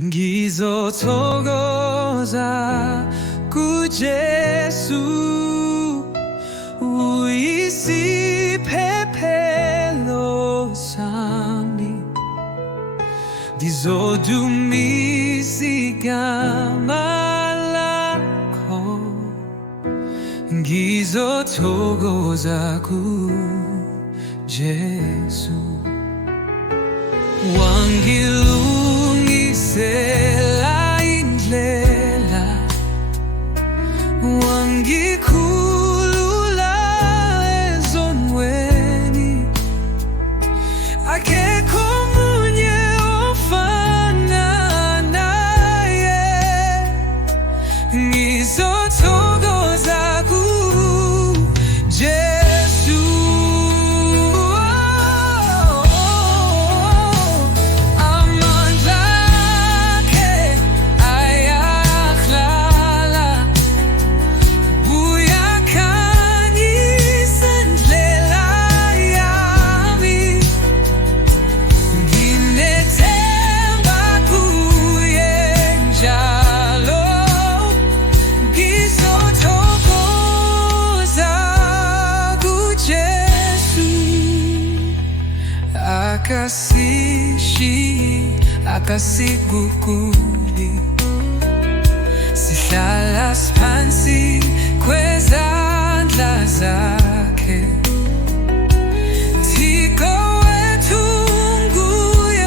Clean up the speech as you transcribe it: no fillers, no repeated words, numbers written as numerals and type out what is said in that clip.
ngizothokoza kuJesu uyisiphephelo sami, ngizodumisa igama lakho, ngizothokoza kuJesu. Wangilungisela indlela, wangikhulula ezonweni, akekho omunye ofana naye. Ngizothokoza kuJesu. Akasishi, akasiguguli,